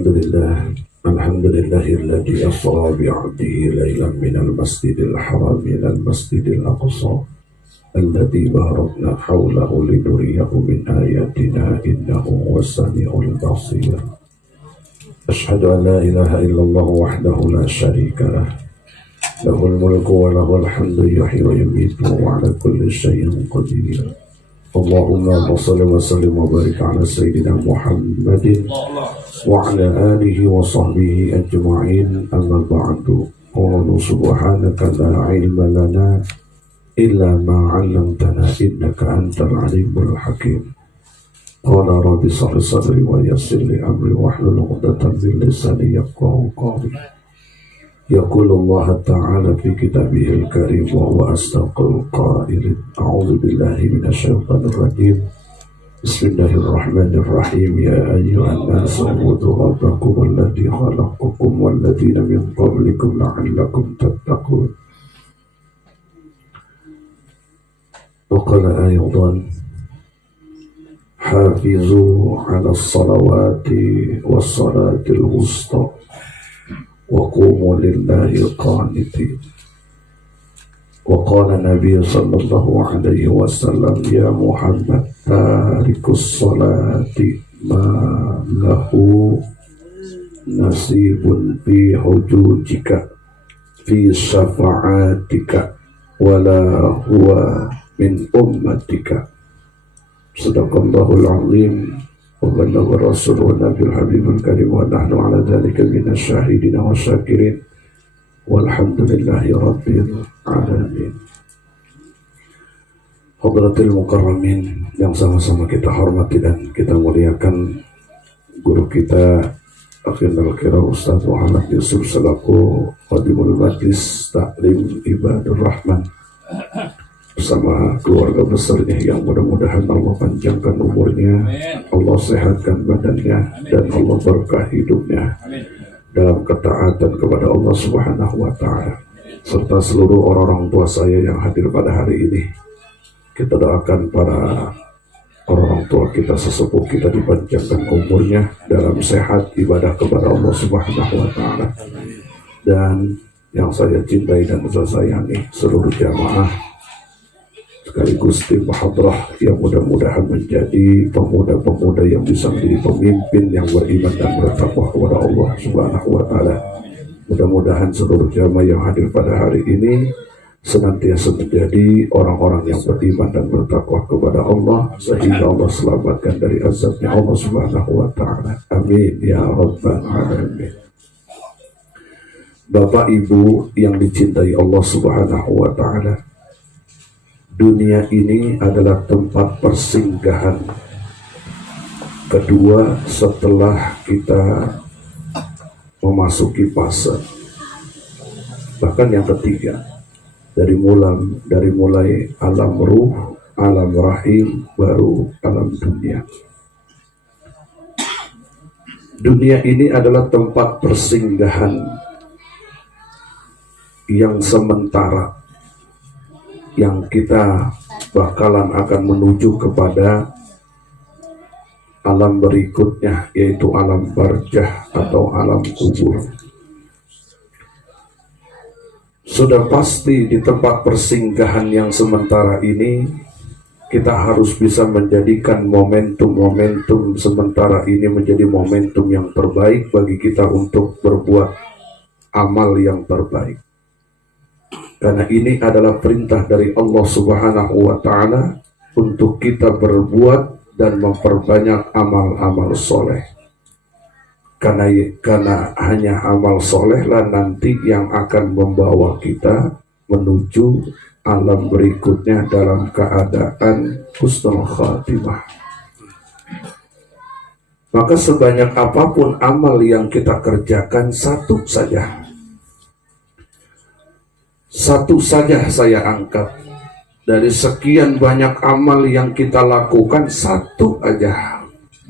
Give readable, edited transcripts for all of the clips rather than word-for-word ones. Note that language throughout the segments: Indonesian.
الحمد لله الذي أسرى بعبده ليلا من المسجد الحرام إلى المسجد الأقصى الذي باركنا حوله لنريه من آياتنا إنه هو السميع البصير. أشهد أن لا إله إلا الله وحده لا شريك له له الملك وله الحمد يحيي ويميت وعلى كل شيء قدير. اللهم صل وسلم وبارك على سيدنا محمد وعلى آله وصحبه أجمعين. أما بعد، قالوا سبحانك لا علم لنا إلا ما علمتنا إنك أنت العليم الحكيم. قال رب اشرح لي صدري ويسر لي أمري واحلل عقدة من لساني يفقهوا قولي. يقول الله تعالى في كتابه الكريم وهو أصدق القائلين: أعوذ بالله من الشيطان الرجيم. بسم الله الرحمن الرحيم. يا أيها الناس اعبدوا ربكم الذي خلقكم والذين من قبلكم لعلكم تتقون. وقال أيضا: حافظوا على الصلوات والصلاة الوسطى وقوموا لله قانتين. وقال النبي صلى الله عليه وسلم: يا محمد تارك الصلاة ما له نصيب في حجوجك في شفاعتك ولا هو من أمتك. Sadaqallahul azim wa ballagha rasulun nabil habibul karim wa nahnu ala dhalika minas syahidin wa syakirin walhamdulillahi rabbil alamin. Hadratil mukarramin yang sama-sama kita hormati dan kita muliakan, guru kita Akhirul Kira Ustaz Muhammad Yusuf selaku Qadimul Majlis Taklim Ibadur Rahman bersama keluarga besarnya yang mudah-mudahan Allah panjangkan umurnya, Allah sehatkan badannya, dan Allah berkah hidupnya dalam ketaatan kepada Allah Subhanahu wa Ta'ala, serta seluruh orang-orang tua saya yang hadir pada hari ini. Kita doakan para orang tua kita, sesepuh kita, dipanjangkan umurnya dalam sehat ibadah kepada Allah Subhanahu wa Ta'ala. Dan yang saya cintai dan saya sayangi, seluruh jamaah sekaligus tim muhadrah yang mudah-mudahan menjadi pemuda-pemuda yang bisa menjadi pemimpin yang beriman dan bertakwa kepada Allah Subhanahu wa Ta'ala. Mudah-mudahan seluruh jamaah yang hadir pada hari ini senantiasa menjadi orang-orang yang beriman dan bertakwa kepada Allah, sehingga Allah selamatkan dari azabnya Allah Subhanahu wa Ta'ala. Amin ya rabbal alamin. Bapak Ibu yang dicintai Allah Subhanahu wa Ta'ala, dunia ini adalah tempat persinggahan kedua setelah kita memasuki fase, bahkan yang ketiga, dari mulai alam ruh, alam rahim, baru alam dunia. Dunia ini adalah tempat persinggahan yang sementara, yang kita bakalan akan menuju kepada alam berikutnya, yaitu alam barzakh atau alam kubur. Sudah pasti di tempat persinggahan yang sementara ini, kita harus bisa menjadikan momentum sementara ini menjadi momentum yang terbaik bagi kita untuk berbuat amal yang terbaik. Karena ini adalah perintah dari Allah Subhanahu wa Ta'ala untuk kita berbuat dan memperbanyak amal-amal soleh. Karena hanya amal soleh lah nanti yang akan membawa kita menuju alam berikutnya dalam keadaan husnul khatimah. Maka sebanyak apapun amal yang kita kerjakan, satu saja saya angkat. Dari sekian banyak amal yang kita lakukan, satu aja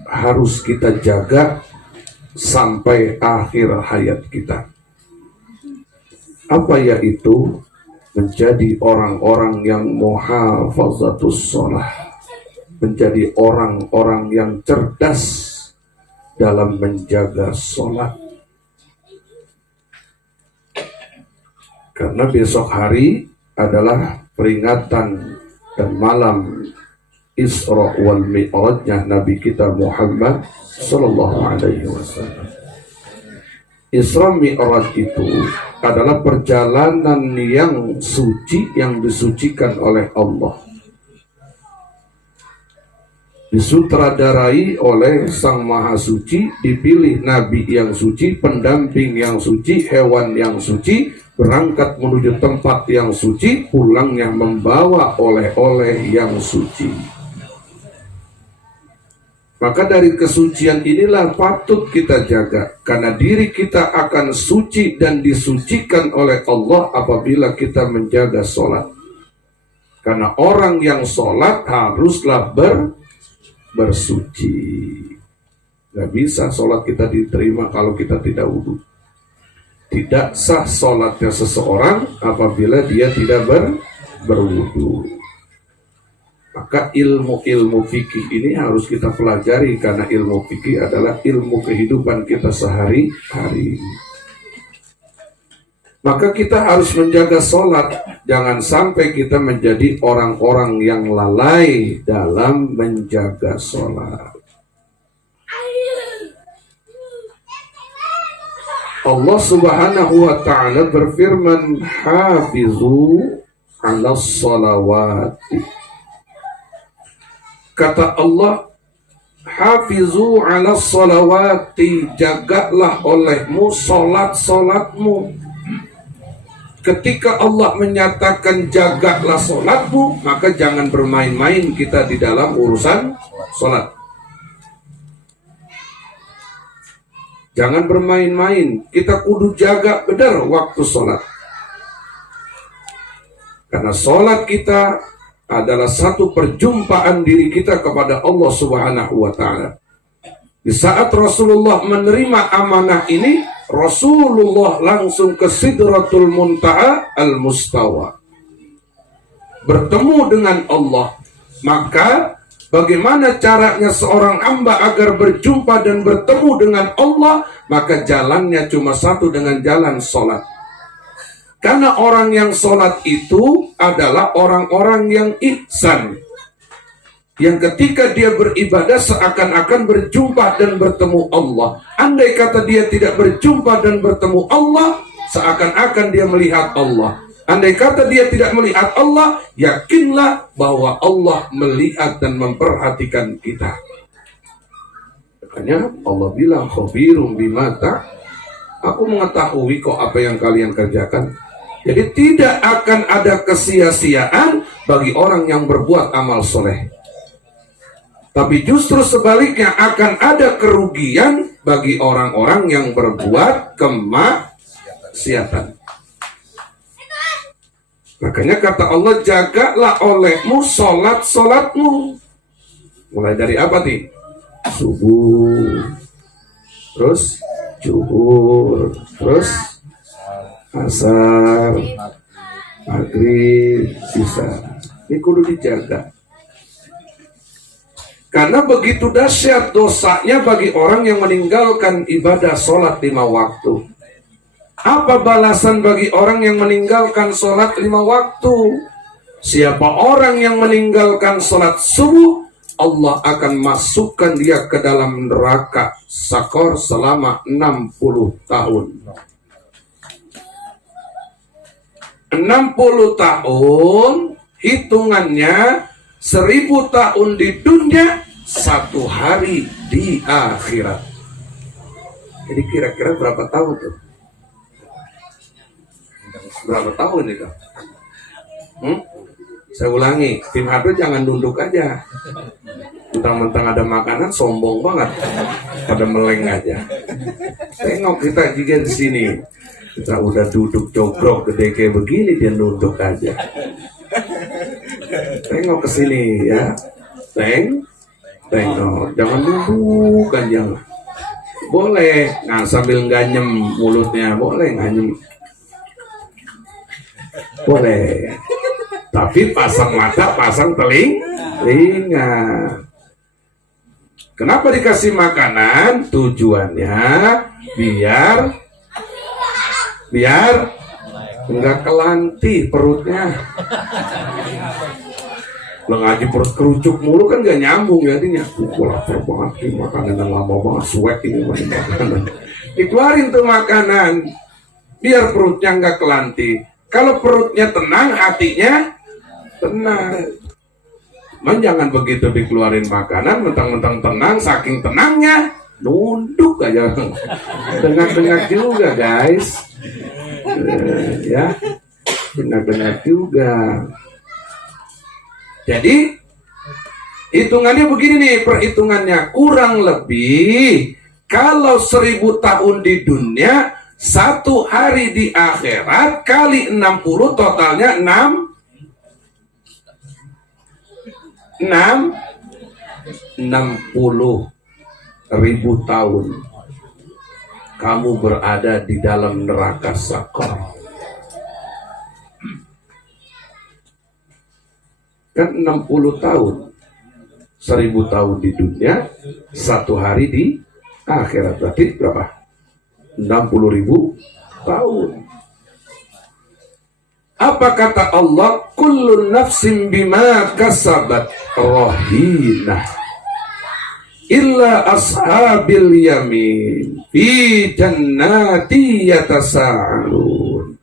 harus kita jaga sampai akhir hayat kita. Apa yaitu? Menjadi orang-orang yang muhafazatus shalah, menjadi orang-orang yang cerdas dalam menjaga sholat. Karena besok hari adalah peringatan dan malam Isra wal Mi'rajnya Nabi kita Muhammad Sallallahu Alaihi Wasallam. Isra Mi'raj itu adalah perjalanan yang suci, yang disucikan oleh Allah, disutradarai oleh Sang Maha Suci, dipilih Nabi yang suci, pendamping yang suci, hewan yang suci, berangkat menuju tempat yang suci, pulangnya membawa oleh-oleh yang suci. Maka dari kesucian inilah patut kita jaga, karena diri kita akan suci dan disucikan oleh Allah apabila kita menjaga sholat. Karena orang yang sholat haruslah bersuci. Gak bisa sholat kita diterima kalau kita tidak wudhu. Tidak sah sholatnya seseorang apabila dia tidak berwudhu. Maka ilmu-ilmu fikih ini harus kita pelajari, karena ilmu fikih adalah ilmu kehidupan kita sehari-hari. Maka kita harus menjaga sholat. Jangan sampai kita menjadi orang-orang yang lalai dalam menjaga sholat. Allah Subhanahu wa ta'ala berfirman, hafizu 'alas sholawati. Kata Allah, hafizu 'alas sholawati, jagalah olehmu sholat-sholatmu. Ketika Allah menyatakan jagalah sholatmu, maka jangan bermain-main kita di dalam urusan sholat. Jangan bermain-main, kita kudu jaga benar waktu sholat. Karena sholat kita adalah satu perjumpaan diri kita kepada Allah Subhanahu wa ta'ala. Di saat Rasulullah menerima amanah ini, Rasulullah langsung ke Sidratul Muntaha al-Mustawa, bertemu dengan Allah. Maka bagaimana caranya seorang hamba agar berjumpa dan bertemu dengan Allah? Maka jalannya cuma satu, dengan jalan sholat. Karena orang yang sholat itu adalah orang-orang yang ihsan, yang ketika dia beribadah seakan-akan berjumpa dan bertemu Allah. Andai kata dia tidak berjumpa dan bertemu Allah, seakan-akan dia melihat Allah. Andai kata dia tidak melihat Allah, yakinlah bahwa Allah melihat dan memperhatikan kita. Makanya Allah bilang, khabirum bimata, aku mengetahui kok apa yang kalian kerjakan. Jadi tidak akan ada kesia-siaan bagi orang yang berbuat amal soleh. Tapi justru sebaliknya akan ada kerugian bagi orang-orang yang berbuat kemaksiatan. Makanya kata Allah, jagalah olehmu sholat-sholatmu. Mulai dari apa nih? Subuh, terus zuhur, terus asar, maghrib, isya. Ini kudu dijaga. Karena begitu dahsyat dosanya bagi orang yang meninggalkan ibadah sholat 5 waktu. Apa balasan bagi orang yang meninggalkan sholat 5 waktu? Siapa orang yang meninggalkan sholat subuh, Allah akan masukkan dia ke dalam neraka sakor selama 60 tahun. 60 tahun hitungannya 1000 tahun di dunia, 1 hari di akhirat. Jadi kira-kira berapa tahun tuh? Berapa tahun itu? Saya ulangi, tim hardware jangan nunduk aja. Mentang-mentang ada makanan sombong banget, pada meleng aja. Tengok kita juga di sini. Kita udah duduk jogrok gede kayak begini, dia nunduk aja. Tengok ke sini ya. Tengok, jangan duduk kan, jangan. Boleh, nah sambil nganyem mulutnya, boleh nganyem. Boleh. Tapi pasang mata, pasang telinga. Kenapa dikasih makanan? Tujuannya biar nggak kelanti perutnya. Lo ngaji perut kerucuk mulu kan gak nyambung jadinya. Gue lapar banget nih, makanan yang lama banget, sweat ini makanan. Dikeluarin tuh makanan biar perutnya nggak kelanti. Kalau perutnya tenang, hatinya tenang. Man, jangan begitu dikeluarin makanan mentang-mentang tenang, saking tenangnya nunduk aja. Dengar-dengar juga guys. Ya, dengar-dengar juga. Jadi hitungannya begini nih, perhitungannya kurang lebih kalau 1000 tahun di dunia, 1 hari di akhirat kali 60 totalnya 60.000 tahun kamu berada di dalam neraka sakor. Kan 60 tahun, 1000 tahun di dunia, 1 hari di akhirat, berarti berapa? 60.000 tahun. Apa kata Allah? Kullu nafsin bima kasabat rahinah illa ashabil yamin fi jannati yatasa'alun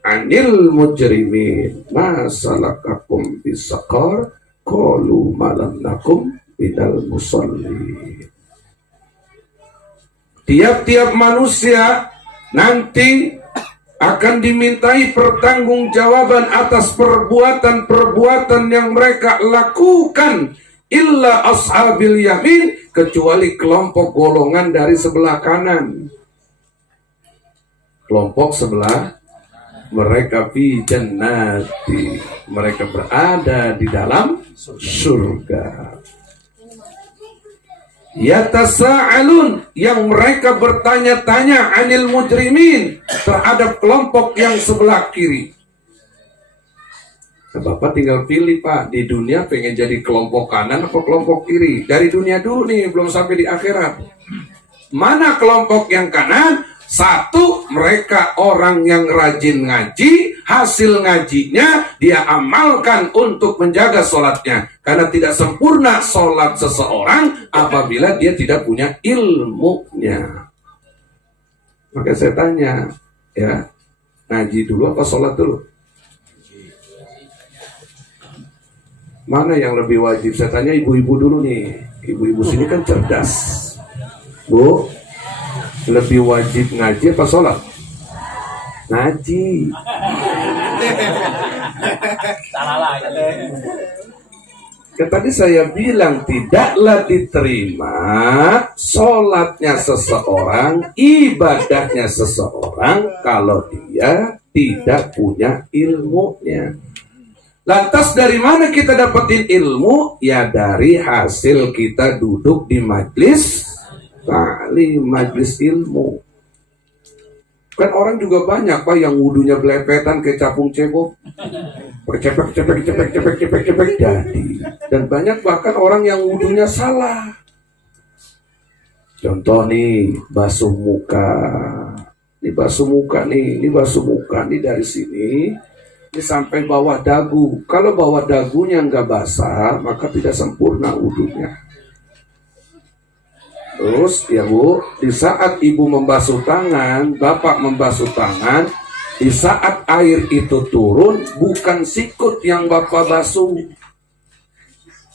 anil mujrimin ma salakakum bisaqar qalu malam nakum minal musallin. Tiap-tiap manusia nanti akan dimintai pertanggungjawaban atas perbuatan-perbuatan yang mereka lakukan, illa ashabil yamin, kecuali kelompok golongan dari sebelah kanan. Kelompok sebelah, mereka fi jannati, mereka berada di dalam surga. Yatasa'alun, yang mereka bertanya-tanya anil mujrimin, terhadap kelompok yang sebelah kiri. Bapak tinggal pilih Pak, di dunia pengen jadi kelompok kanan atau kelompok kiri. Dari dunia dulu nih, belum sampai di akhirat. Mana kelompok yang kanan? 1, mereka orang yang rajin ngaji, hasil ngajinya dia amalkan untuk menjaga sholatnya. Karena tidak sempurna sholat seseorang apabila dia tidak punya ilmunya. Maka saya tanya, ya, ngaji dulu apa sholat dulu? Mana yang lebih wajib? Saya tanya ibu-ibu dulu nih. Ibu-ibu sini kan cerdas. Bu, lebih wajib ngaji apa sholat? Ngaji. Kan tadi saya bilang tidaklah diterima sholatnya seseorang, ibadahnya seseorang kalau dia tidak punya ilmunya. Lantas dari mana kita dapetin ilmu? Ya dari hasil kita duduk di majlis taklim, majlis ilmu. Kan orang juga banyak Pak yang wudunya belepetan kayak capung cebok, cepek jadi. Dan banyak bahkan orang yang wudunya salah. Contoh nih, basuh muka. Ini basuh muka nih dari sini. Ini sampai bawah dagu. Kalau bawah dagunya nggak basah, maka tidak sempurna wudunya. Terus ya Bu, di saat ibu membasuh tangan, bapak membasuh tangan, di saat air itu turun, bukan sikut yang bapak basuh.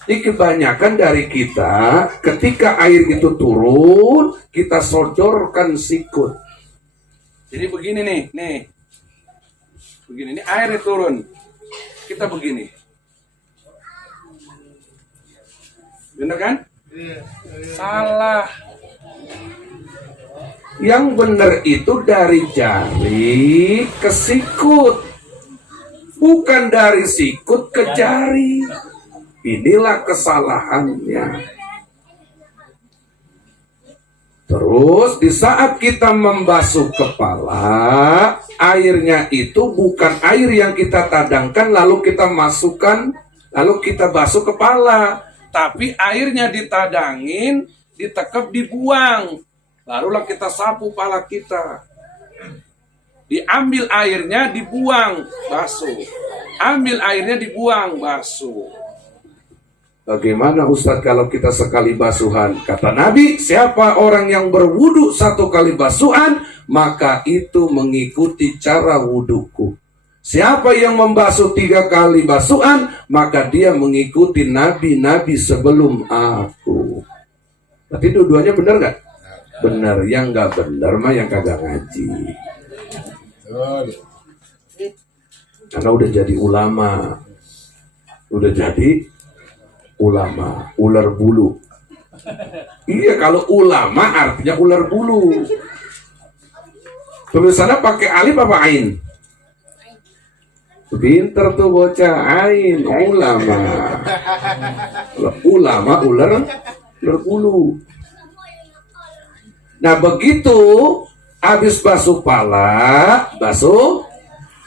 Ini kebanyakan dari kita, ketika air itu turun, kita sodorkan sikut. Jadi begini nih. Begini, ini airnya turun. Kita begini. Benar kan? Salah. Yang benar itu dari jari ke sikut, bukan dari sikut ke jari. Inilah kesalahannya. Terus di saat kita membasuh kepala, airnya itu bukan air yang kita tadangkan lalu kita masukkan, lalu kita basuh kepala. Tapi airnya ditadangin, ditekap, dibuang. Barulah kita sapu pala kita. Diambil airnya, dibuang, basuh. Ambil airnya, dibuang, basuh. Bagaimana Ustadz kalau kita sekali basuhan? Kata Nabi, siapa orang yang berwudu 1 kali basuhan, maka itu mengikuti cara wuduku. Siapa yang membasuh 3 kali basuhan, maka dia mengikuti nabi-nabi sebelum aku. Tapi dua-duanya benar gak? Benar. Yang gak benar mah yang kagak ngaji. Karena udah jadi ulama. Udah jadi ulama, ular bulu. Iya, kalau ulama artinya ular bulu. Tulisannya pakai alif apa ain? Pinter tuh bocah, ain, ulama. Ulama ular bulu. Nah begitu habis basuh pala, basuh.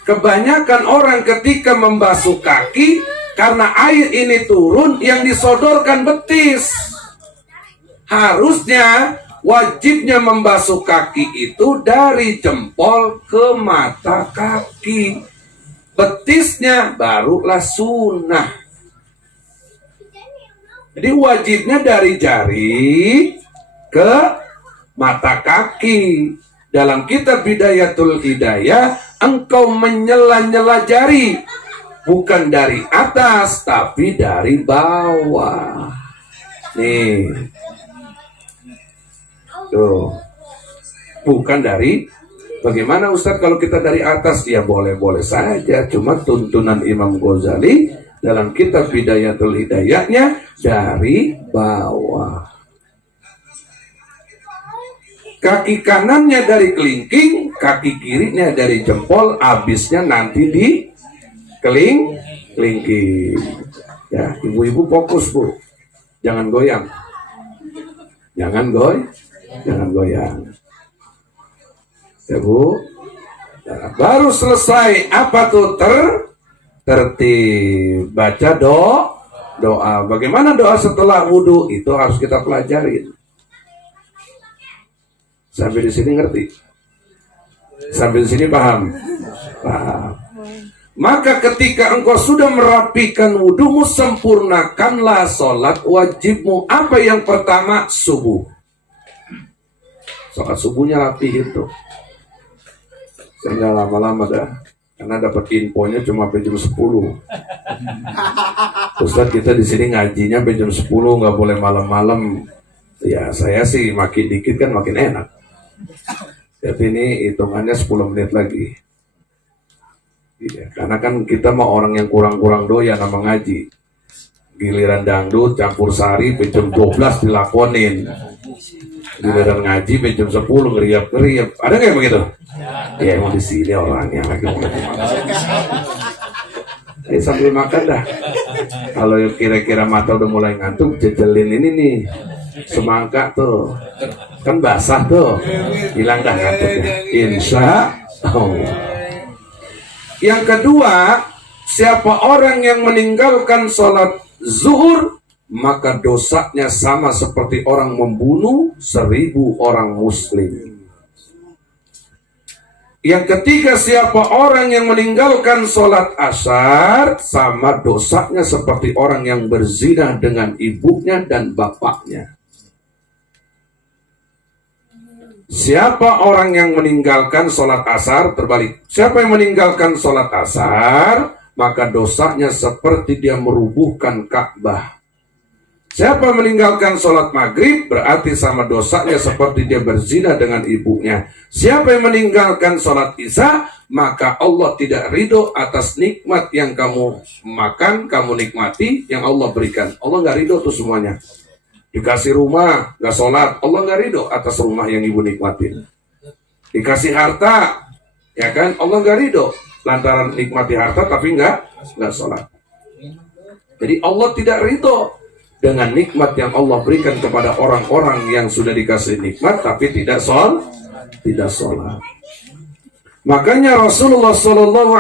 Kebanyakan orang ketika membasuh kaki, karena air ini turun, yang disodorkan betis. Harusnya wajibnya membasuh kaki itu dari jempol ke mata kaki. Betisnya barulah sunnah. Jadi wajibnya dari jari ke mata kaki. Dalam kitab Bidayatul Hidayah, engkau menyela-nyela jari, bukan dari atas, tapi dari bawah. Nih. Tuh. Bukan dari, bagaimana Ustadz kalau kita dari atas? Ya boleh-boleh saja. Cuma tuntunan Imam Ghazali dalam kitab Bidayatul Hidayahnya dari bawah. Kaki kanannya dari kelingking, kaki kirinya dari jempol, habisnya nanti di kelingking. Ya, ibu-ibu fokus bu, jangan goyang, jangan goyang. Ya bu, ya, baru selesai apa tuh tertib baca doa. Bagaimana doa setelah wudhu itu harus kita pelajarin. Sampai di sini ngerti? Sampai di sini paham? Paham. Maka ketika engkau sudah merapikan wudumu, sempurnakanlah sholat wajibmu. Apa yang pertama? Subuh. Sholat subuhnya rapi itu. Saya nggak lama-lama dah. Karena dapat infonya cuma sampai jam 10. Ustaz, kita di sini ngajinya sampai jam 10, nggak boleh malam-malam. Ya saya sih makin dikit kan makin enak. Jadi ini hitungannya 10 menit lagi. Iya, karena kan kita mau orang yang kurang-kurang doyan sama ngaji. Giliran dangdut campur sari jam 12 dilakonin. Giliran ngaji jam 10 ngeriap-ngeriap. Ada nggak begitu? Ya emang di sini orangnya lagi mau sambil makan dah. Kalau kira-kira mata udah mulai ngantuk, jejelin ini nih. Semangka tuh kan basah tuh, hilang dah ngantuknya, insya Allah. Yang kedua, siapa orang yang meninggalkan sholat zuhur, maka dosanya sama seperti orang membunuh 1000 orang muslim. Yang ketiga, siapa orang yang meninggalkan sholat asar, sama dosanya seperti orang yang berzina dengan ibunya dan bapaknya. Siapa orang yang meninggalkan sholat asar, terbalik. Siapa yang meninggalkan sholat asar, maka dosanya seperti dia merubuhkan Ka'bah. Siapa meninggalkan sholat maghrib, berarti sama dosanya seperti dia berzina dengan ibunya. Siapa yang meninggalkan sholat isya, maka Allah tidak ridho atas nikmat yang kamu makan, kamu nikmati, yang Allah berikan. Allah gak ridho tuh semuanya. Dikasih rumah, gak sholat, Allah gak ridho atas rumah yang ibu nikmatin. Dikasih harta, ya kan, Allah gak ridho lantaran nikmati harta tapi gak sholat. Jadi Allah tidak ridho dengan nikmat yang Allah berikan kepada orang-orang yang sudah dikasih nikmat tapi tidak sholat. Makanya Rasulullah SAW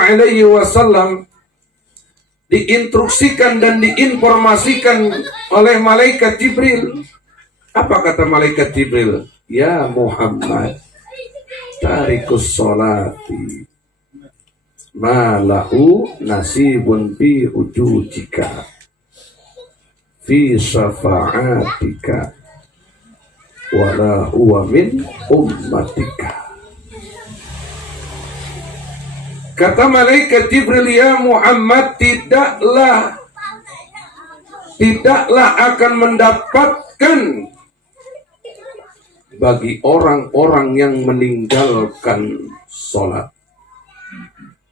diinstruksikan dan diinformasikan oleh malaikat Jibril Apa kata malaikat Jibril? Ya Muhammad, tarikus sholati malahu nasibun fi ujujika fi syafa'atika wala huwa min ummatika. Kata malaikat Jibril, ya Muhammad, tidaklah akan mendapatkan bagi orang-orang yang meninggalkan sholat.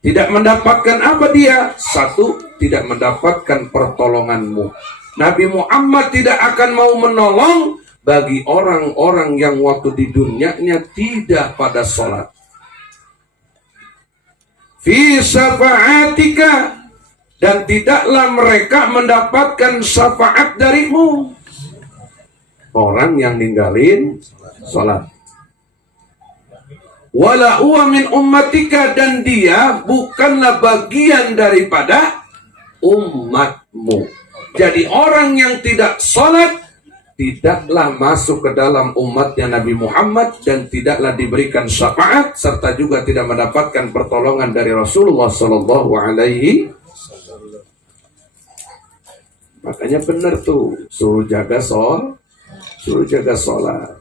Tidak mendapatkan apa dia? Satu, tidak mendapatkan pertolonganmu. Nabi Muhammad tidak akan mau menolong bagi orang-orang yang waktu di dunianya tidak pada sholat. Fi syafa'atika, dan tidaklah mereka mendapatkan syafaat darimu. Orang yang ninggalin sholat. Wala huwa min ummatika, dan dia bukanlah bagian daripada umatmu. Jadi orang yang tidak sholat tidaklah masuk ke dalam umatnya Nabi Muhammad, dan tidaklah diberikan syafaat, serta juga tidak mendapatkan pertolongan dari Rasulullah Sallallahu Alaihi. Makanya benar tuh, suruh jaga sholat.